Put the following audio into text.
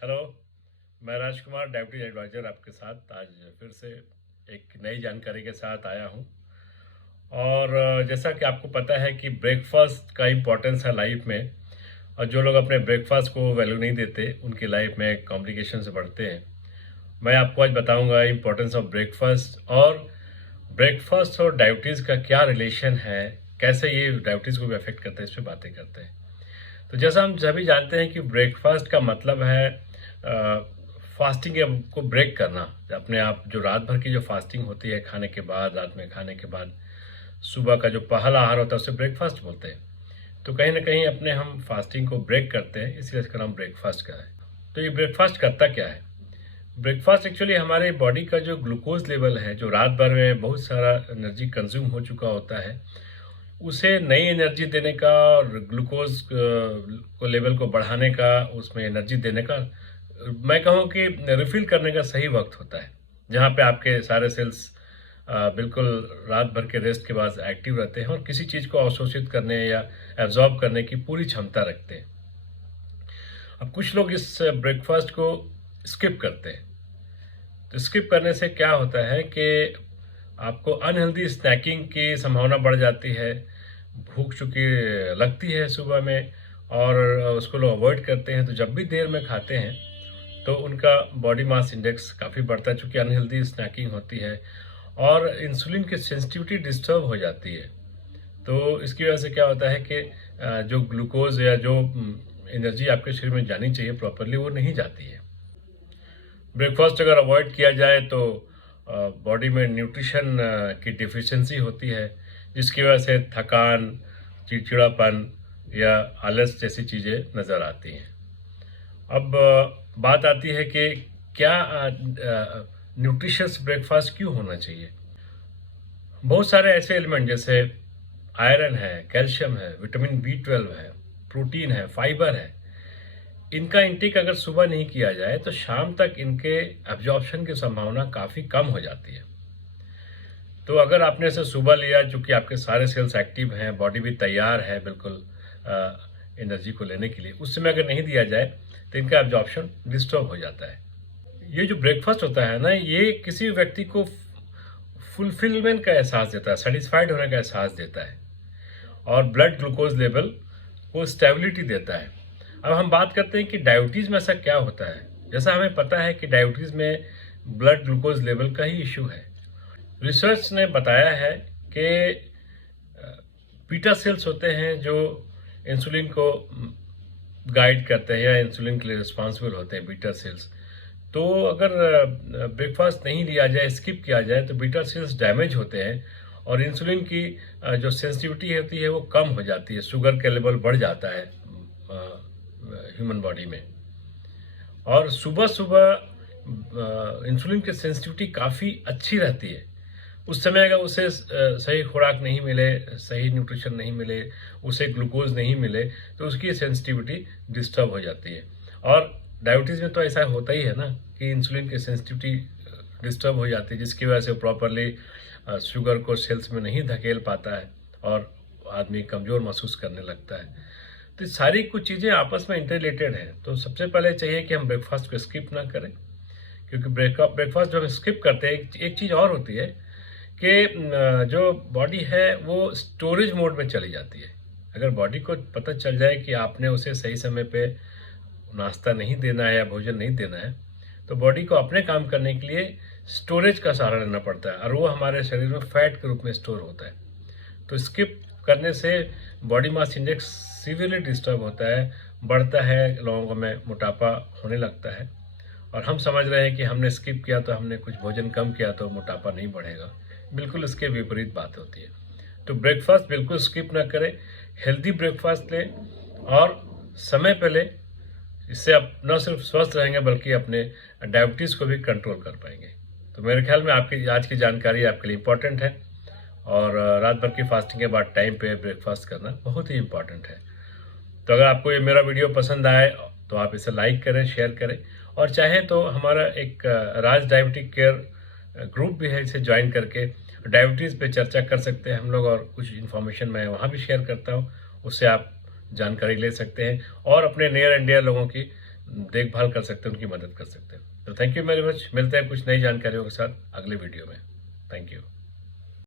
Hello, मैं राजकुमार diabetes adviser आपके साथ आज फिर से एक नई जानकारी के साथ आया हूँ। और जैसा कि आपको पता है कि ब्रेकफ़ास्ट का इम्पोर्टेंस है लाइफ में। और जो लोग अपने ब्रेकफ़ास्ट को वैल्यू नहीं देते, उनकी लाइफ में कॉम्प्लिकेशंस बढ़ते हैं। मैं आपको आज बताऊँगा इम्पोर्टेंस ऑफ ब्रेकफ़ास्ट और ब्रेकफ़ास्ट और डायबिटीज़ का क्या रिलेशन है, कैसे ये डायबिटीज़ को भी अफ़ेक्ट करता है, इस पे बातें करते हैं। तो जैसा हम सभी जानते हैं कि ब्रेकफास्ट का मतलब है फास्टिंग को ब्रेक करना। अपने आप जो रात भर की जो फास्टिंग होती है खाने के बाद, रात में खाने के बाद, सुबह का जो पहला आहार होता है उसे ब्रेकफास्ट बोलते हैं। तो कहीं ना कहीं अपने हम फास्टिंग को ब्रेक करते हैं, इसलिए इसका नाम ब्रेकफास्ट का है। तो ये ब्रेकफास्ट करता क्या है? ब्रेकफास्ट एक्चुअली हमारे बॉडी का जो ग्लूकोज लेवल है, जो रात भर में बहुत सारा एनर्जी कंज्यूम हो चुका होता है, उसे नई एनर्जी देने का और ग्लूकोज को लेवल को बढ़ाने का, उसमें एनर्जी देने का, मैं कहूँ कि रिफ़िल करने का सही वक़्त होता है, जहाँ पे आपके सारे सेल्स बिल्कुल रात भर के रेस्ट के बाद एक्टिव रहते हैं और किसी चीज़ को अवशोषित करने या एब्ज़ॉर्ब करने की पूरी क्षमता रखते हैं। अब कुछ लोग इस ब्रेकफ़ास्ट को स्किप करते हैं। तो स्किप करने से क्या होता है कि आपको अनहेल्दी स्नैकिंग की संभावना बढ़ जाती है। भूख चूँकि लगती है सुबह में और उसको लोग अवॉइड करते हैं, तो जब भी देर में खाते हैं, तो उनका बॉडी मास इंडेक्स काफ़ी बढ़ता है, चूँकि अनहेल्दी स्नैकिंग होती है और इंसुलिन की सेंसिटिविटी डिस्टर्ब हो जाती है। तो इसकी वजह से क्या होता है कि जो ग्लूकोज़ या जो एनर्जी आपके शरीर में जानी चाहिए प्रॉपरली, वो नहीं जाती है। ब्रेकफास्ट अगर अवॉइड किया जाए तो बॉडी में न्यूट्रिशन की डिफिशिएंसी होती है, जिसकी वजह से थकान, चिड़चिड़ापन या आलस जैसी चीज़ें नज़र आती हैं। अब बात आती है कि क्या न्यूट्रिशियस ब्रेकफास्ट क्यों होना चाहिए? बहुत सारे ऐसे एलिमेंट जैसे आयरन है, कैल्शियम है, विटामिन बी 12 है, प्रोटीन है, फाइबर है, इनका इंटेक अगर सुबह नहीं किया जाए तो शाम तक इनके एब्जॉर्प्शन की संभावना काफ़ी कम हो जाती है। तो अगर आपने इसे सुबह लिया, चूँकि आपके सारे सेल्स एक्टिव हैं, बॉडी भी तैयार है बिल्कुल एनर्जी को लेने के लिए, उस समय अगर नहीं दिया जाए तो इनका एब्जॉर्प्शन डिस्टर्ब हो जाता है। ये जो ब्रेकफास्ट होता है ना, ये किसी व्यक्ति को फुलफिलमेंट का एहसास देता है, सेटिस्फाइड होने का एहसास देता है और ब्लड ग्लूकोज लेवल को स्टेबिलिटी देता है। अब हम बात करते हैं कि डायबिटीज़ में ऐसा क्या होता है। जैसा हमें पता है कि डायबिटीज़ में ब्लड ग्लूकोज लेवल का ही इशू है। रिसर्च ने बताया है कि बीटा सेल्स होते हैं जो इंसुलिन को गाइड करते हैं या इंसुलिन के लिए रिस्पॉन्सिबल होते हैं, बीटा सेल्स। तो अगर ब्रेकफास्ट नहीं लिया जाए, स्किप किया जाए, तो बीटा सेल्स डैमेज होते हैं और इंसुलिन की जो सेंसिटिविटी होती है वो कम हो जाती है, शुगर का लेवल बढ़ जाता है ह्यूमन बॉडी में। और सुबह-सुबह इंसुलिन की सेंसिटिविटी काफ़ी अच्छी रहती है। उस समय अगर उसे सही खुराक नहीं मिले, सही न्यूट्रिशन नहीं मिले, उसे ग्लूकोज़ नहीं मिले, तो उसकी सेंसिटिविटी डिस्टर्ब हो जाती है। और डायबिटीज़ में तो ऐसा होता ही है ना कि इंसुलिन की सेंसिटिविटी डिस्टर्ब हो जाती है, जिसकी वजह से प्रॉपरली शुगर को सेल्स में नहीं धकेल पाता है और आदमी कमज़ोर महसूस करने लगता है। तो ये सारी कुछ चीज़ें आपस में इंटररिलेटेड हैं। तो सबसे पहले चाहिए कि हम ब्रेकफ़ास्ट को स्किप ना करें, क्योंकि ब्रेकफ़ास्ट जब हम स्किप करते हैं, एक चीज़ और होती है कि जो बॉडी है वो स्टोरेज मोड में चली जाती है। अगर बॉडी को पता चल जाए कि आपने उसे सही समय पे नाश्ता नहीं देना है या भोजन नहीं देना है, तो बॉडी को अपने काम करने के लिए स्टोरेज का सहारा लेना पड़ता है और वो हमारे शरीर में फैट के रूप में स्टोर होता है। तो स्किप करने से body mass index severely disturb होता है, बढ़ता है, लोगों में मोटापा होने लगता है। और हम समझ रहे हैं कि हमने स्किप किया तो हमने कुछ भोजन कम किया तो मोटापा नहीं बढ़ेगा। बिल्कुल इसके विपरीत बात होती है। तो ब्रेकफास्ट बिल्कुल स्किप ना करें, हेल्दी ब्रेकफास्ट लें और समय पे लें। इससे आप न सिर्फ स्वस्थ रहेंगे बल्कि अपने डायबिटीज़ को भी कंट्रोल कर पाएंगे। तो मेरे ख्याल में आपकी आज की जानकारी आपके लिए इम्पोर्टेंट है और रात भर की फास्टिंग के बाद टाइम पे ब्रेकफास्ट करना बहुत ही इम्पोर्टेंट है। तो अगर आपको ये मेरा वीडियो पसंद आए तो आप इसे लाइक करें, शेयर करें और चाहें तो हमारा एक राज डायबिटिक केयर ग्रुप भी है, इसे ज्वाइन करके डायबिटीज़ पे चर्चा कर सकते हैं हम लोग और कुछ इन्फॉर्मेशन मैं वहाँ भी शेयर करता हूँ, उससे आप जानकारी ले सकते हैं और अपने नियर एंड डियर लोगों की देखभाल कर सकते हैं, उनकी मदद कर सकते हैं। तो थैंक यू वेरी मच, मिलते हैं कुछ नई जानकारियों के साथ अगले वीडियो में। Thank you.